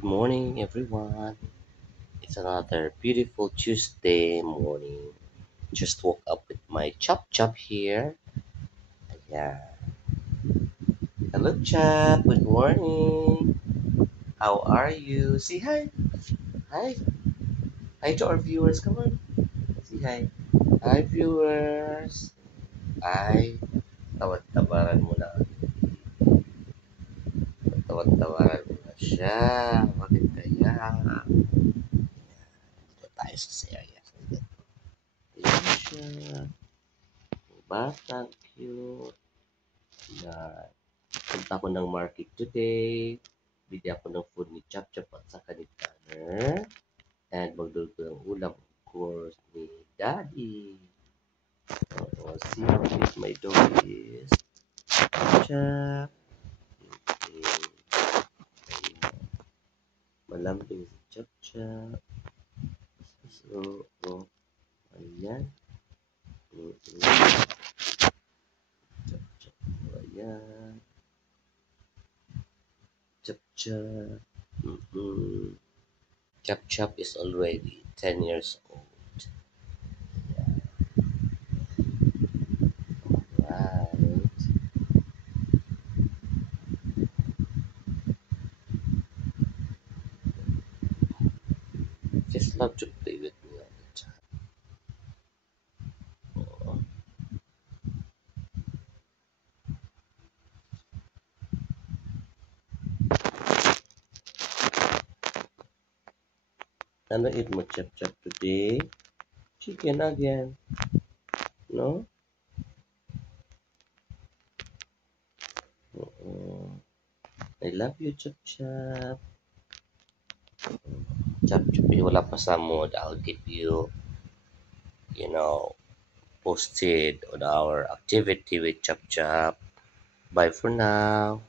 Good morning, everyone. It's another beautiful Tuesday morning. Just woke up with my chop chop here. Yeah. Hello, chop. Good morning. How are you? Say hi. Hi. Hi to our viewers. Come on. Say hi. Hi, viewers. Hi. Tawad-tawaran mo na. Tawad-tawaran mo na siya. Bakit kaya? Dito tayo sa serious. Ayan siya. Batang cute. Yan. Punta ako ng market today. Bili ako ng food ni Chop Chop at saka ni Tanner. And magluluto ng ulam, of course, ni Daddy. So, see how cute my dog is. Chop. Okay. Ayan. Malambing si Chop Chop. So, oh, ayan. Chop Chop. Ayan. Chop Chop. Chop Chop is already 10 years old. Right. Just love to play with me all the time. Oh, ano eat mo Chop Chop today? Chicken again. No? Oo. I love you, Chop Chop. Chop Chop, wala pa sa mood. I'll keep you, posted on our activity with Chop Chop. Bye for now.